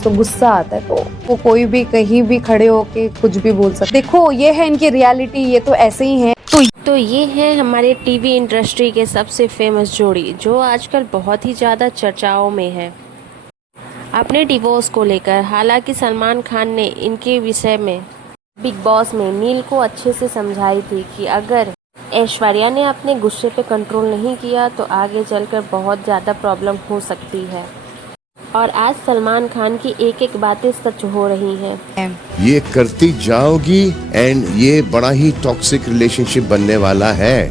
दोस्तों गुस्सा आता है तो वो कोई भी कहीं भी खड़े होके कुछ भी बोल सकते। देखो ये है इनकी रियलिटी, ये तो ऐसे ही है। तो ये है हमारे टीवी इंडस्ट्री के सबसे फेमस जोड़ी जो आजकल बहुत ही ज़्यादा चर्चाओं में है अपने डिवोर्स को लेकर। हालांकि सलमान खान ने इनके विषय में बिग बॉस में नील को अच्छे से समझाई थी कि अगर ऐश्वर्या ने अपने गुस्से पे कंट्रोल नहीं किया तो आगे चलकर बहुत ज़्यादा प्रॉब्लम हो सकती है। और आज सलमान खान की एक एक बातें सच हो रही हैं। ये करती जाओगी एंड ये बड़ा ही टॉक्सिक रिलेशनशिप बनने वाला है।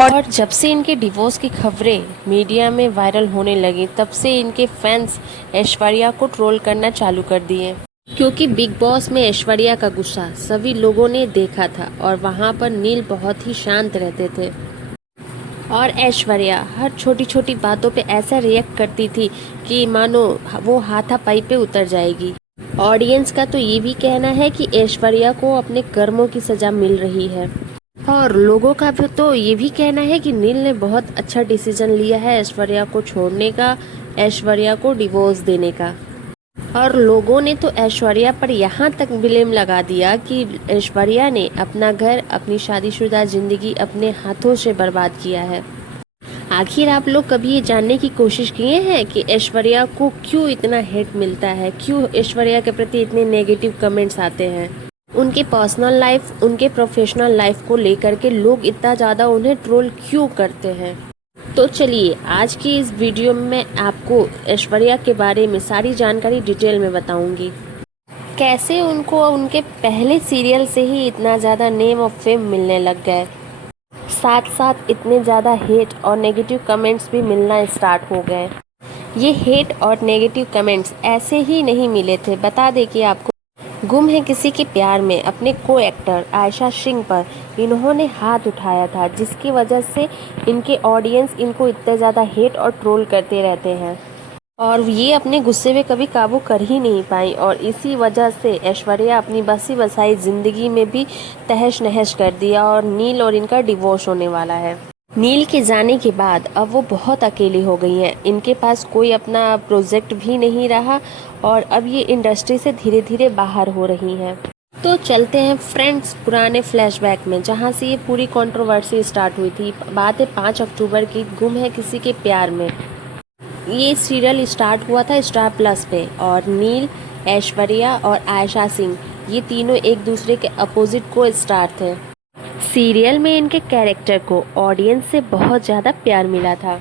और जब से इनके डिवोर्स की खबरें मीडिया में वायरल होने लगी तब से इनके फैंस ऐश्वर्या को ट्रोल करना चालू कर दिए, क्योंकि बिग बॉस में ऐश्वर्या का गुस्सा सभी लोगों ने देखा था और वहां पर नील बहुत ही शांत रहते थे और ऐश्वर्या हर छोटी छोटी बातों पे ऐसा रिएक्ट करती थी कि मानो वो हाथापाई पे उतर जाएगी। ऑडियंस का तो ये भी कहना है कि ऐश्वर्या को अपने कर्मों की सजा मिल रही है और लोगों का भी तो ये भी कहना है कि नील ने बहुत अच्छा डिसीजन लिया है ऐश्वर्या को छोड़ने का, ऐश्वर्या को डिवोर्स देने का। और लोगों ने तो ऐश्वर्या पर यहाँ तक ब्लेम लगा दिया कि ऐश्वर्या ने अपना घर, अपनी शादीशुदा जिंदगी अपने हाथों से बर्बाद किया है। आखिर आप लोग कभी ये जानने की कोशिश किए हैं कि ऐश्वर्या को क्यों इतना हेट मिलता है, क्यों ऐश्वर्या के प्रति इतने नेगेटिव कमेंट्स आते हैं? उनके पर्सनल लाइफ, उनके प्रोफेशनल लाइफ को लेकर के लोग इतना ज़्यादा उन्हें ट्रोल क्यों करते हैं? तो चलिए आज की इस वीडियो में मैं आपको ऐश्वर्या के बारे में सारी जानकारी डिटेल में बताऊंगी। कैसे उनको उनके पहले सीरियल से ही इतना ज़्यादा नेम और फेम मिलने लग गए, साथ साथ इतने ज़्यादा हेट और नेगेटिव कमेंट्स भी मिलना स्टार्ट हो गए। ये हेट और नेगेटिव कमेंट्स ऐसे ही नहीं मिले थे। बता दें कि आपको गुम है किसी के प्यार में अपने को एक्टर आयशा सिंह पर इन्होंने हाथ उठाया था, जिसकी वजह से इनके ऑडियंस इनको इतने ज़्यादा हेट और ट्रोल करते रहते हैं और ये अपने गुस्से में कभी काबू कर ही नहीं पाई और इसी वजह से ऐश्वर्या अपनी बसी बसाई ज़िंदगी में भी तहस नहस कर दिया और नील और इनका डिवोर्स होने वाला है। नील के जाने के बाद अब वो बहुत अकेली हो गई हैं। इनके पास कोई अपना प्रोजेक्ट भी नहीं रहा और अब ये इंडस्ट्री से धीरे धीरे बाहर हो रही हैं। तो चलते हैं फ्रेंड्स पुराने फ्लैशबैक में, जहां से ये पूरी कंट्रोवर्सी स्टार्ट हुई थी। बात है 5 अक्टूबर की, गुम है किसी के प्यार में। ये सीरियल स्टार्ट हुआ था स्टार प्लस पे और नील, ऐश्वर्या और आयशा सिंह ये तीनों एक दूसरे के अपोजिट को स्टार थे। सीरियल में इनके कैरेक्टर को ऑडियंस से बहुत ज़्यादा प्यार मिला था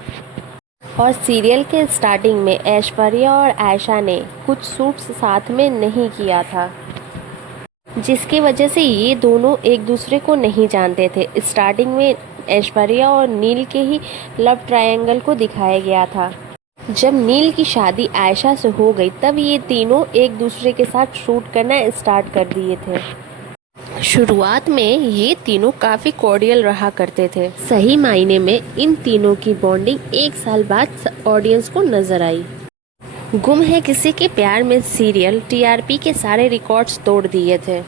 और सीरियल के स्टार्टिंग में ऐश्वर्या और आयशा ने कुछ शूट्स साथ में नहीं किया था, जिसकी वजह से ये दोनों एक दूसरे को नहीं जानते थे। स्टार्टिंग में ऐश्वर्या और नील के ही लव ट्रायंगल को दिखाया गया था। जब नील की शादी आयशा से हो गई तब ये तीनों एक दूसरे के साथ शूट करना स्टार्ट कर दिए थे। शुरुआत में ये तीनों काफ़ी कॉर्डियल रहा करते थे। सही मायने में इन तीनों की बॉन्डिंग 1 साल बाद ऑडियंस को नजर आई। गुम है किसी के प्यार में सीरियल टीआरपी के सारे रिकॉर्ड्स तोड़ दिए थे,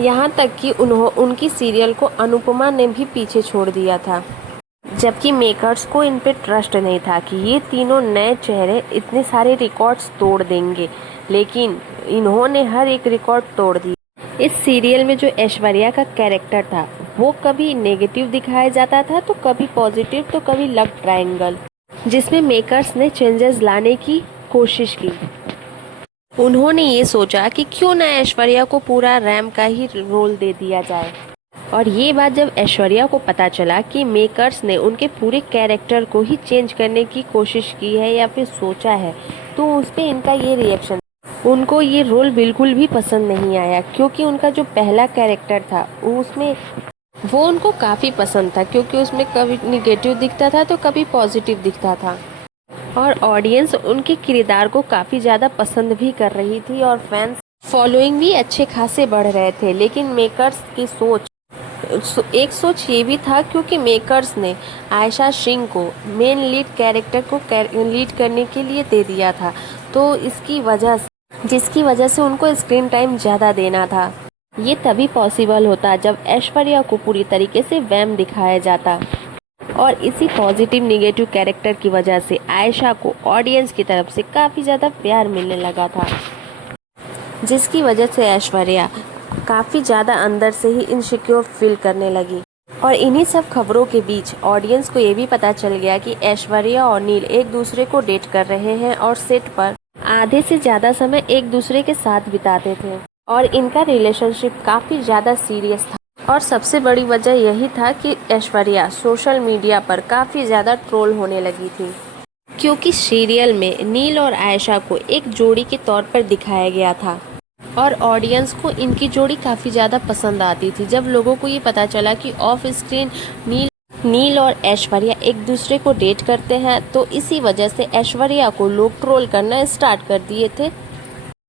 यहाँ तक कि उनकी सीरियल को अनुपमा ने भी पीछे छोड़ दिया था, जबकि मेकर्स को इन पे ट्रस्ट नहीं था कि ये तीनों नए चेहरे इतने सारे रिकॉर्ड्स तोड़ देंगे, लेकिन इन्होंने हर एक रिकॉर्ड तोड़ दिया। इस सीरियल में जो ऐश्वर्या का कैरेक्टर था वो कभी नेगेटिव दिखाया जाता था तो कभी पॉजिटिव तो कभी लव ट्रायंगल, जिसमें मेकर्स ने चेंजेस लाने की कोशिश की। उन्होंने ये सोचा कि क्यों ना ऐश्वर्या को पूरा रैम का ही रोल दे दिया जाए और ये बात जब ऐश्वर्या को पता चला कि मेकर्स ने उनके पूरे कैरेक्टर को ही चेंज करने की कोशिश की है या फिर सोचा है, तो उस पर इनका ये रिएक्शन, उनको ये रोल बिल्कुल भी पसंद नहीं आया, क्योंकि उनका जो पहला कैरेक्टर था उसमें वो उनको काफ़ी पसंद था, क्योंकि उसमें कभी निगेटिव दिखता था तो कभी पॉजिटिव दिखता था और ऑडियंस उनके किरदार को काफ़ी ज़्यादा पसंद भी कर रही थी और फैंस फॉलोइंग भी अच्छे खासे बढ़ रहे थे। लेकिन मेकर्स की सोच ये भी था, क्योंकि मेकर्स ने आयशा सिंह को मेन लीड कैरेक्टर को लीड करने के लिए दे दिया था, तो जिसकी वजह से उनको स्क्रीन टाइम ज़्यादा देना था। ये तभी पॉसिबल होता जब ऐश्वर्या को पूरी तरीके से वैम दिखाया जाता। और इसी पॉजिटिव निगेटिव कैरेक्टर की वजह से आयशा को ऑडियंस की तरफ से काफ़ी ज़्यादा प्यार मिलने लगा था, जिसकी वजह से ऐश्वर्या काफ़ी ज़्यादा अंदर से ही इनसिक्योर फील करने लगी। और इन्हीं सब खबरों के बीच ऑडियंस को ये भी पता चल गया कि ऐश्वर्या और नील एक दूसरे को डेट कर रहे हैं और सेट पर आधे से ज़्यादा समय एक दूसरे के साथ बिताते थे और इनका रिलेशनशिप काफ़ी ज़्यादा सीरियस था। और सबसे बड़ी वजह यही था कि ऐश्वर्या सोशल मीडिया पर काफ़ी ज़्यादा ट्रोल होने लगी थी, क्योंकि सीरियल में नील और आयशा को एक जोड़ी के तौर पर दिखाया गया था और ऑडियंस को इनकी जोड़ी काफ़ी ज़्यादा पसंद आती थी। जब लोगों को ये पता चला कि ऑफ स्क्रीन नील और ऐश्वर्या एक दूसरे को डेट करते हैं, तो इसी वजह से ऐश्वर्या को लोग ट्रोल करना स्टार्ट कर दिए थे।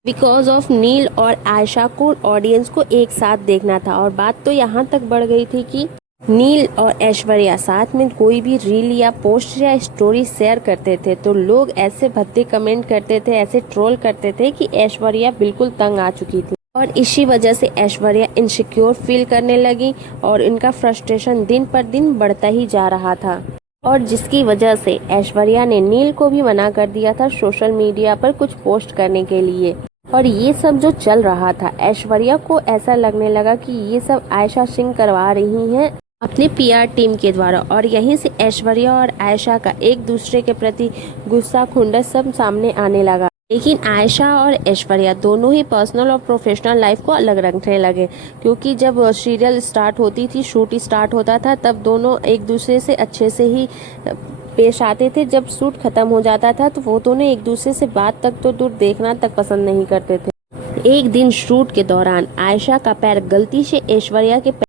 बिकॉज ऑफ नील और आयशा को ऑडियंस को एक साथ देखना था और बात तो यहाँ तक बढ़ गई थी कि नील और ऐश्वर्या साथ में कोई भी रील या पोस्ट या स्टोरी शेयर करते थे तो लोग ऐसे भद्दे कमेंट करते थे, ऐसे ट्रोल करते थे कि ऐश्वर्या बिल्कुल तंग आ चुकी थी। और इसी वजह से ऐश्वर्या इनसिक्योर फील करने लगी और इनका फ्रस्ट्रेशन दिन पर दिन बढ़ता ही जा रहा था। और जिसकी वजह से ऐश्वर्या ने नील को भी मना कर दिया था सोशल मीडिया पर कुछ पोस्ट करने के लिए। और ये सब जो चल रहा था, ऐश्वर्या को ऐसा लगने लगा कि ये सब आयशा सिंह करवा रही हैं अपने पीआर टीम के द्वारा। और यहीं से ऐश्वर्या और आयशा का एक दूसरे के प्रति गुस्सा खुंदस सब सामने आने लगा। लेकिन आयशा और ऐश्वर्या दोनों ही पर्सनल और प्रोफेशनल लाइफ को अलग रखने लगे, क्योंकि जब सीरियल स्टार्ट होती थी, शूट स्टार्ट होता था, तब दोनों एक दूसरे से अच्छे से ही पेश आते थे। जब शूट खत्म हो जाता था तो वो दोनों एक दूसरे से बात तक तो दूर देखना तक पसंद नहीं करते थे। एक दिन शूट के दौरान आयशा का पैर गलती से ऐश्वर्या के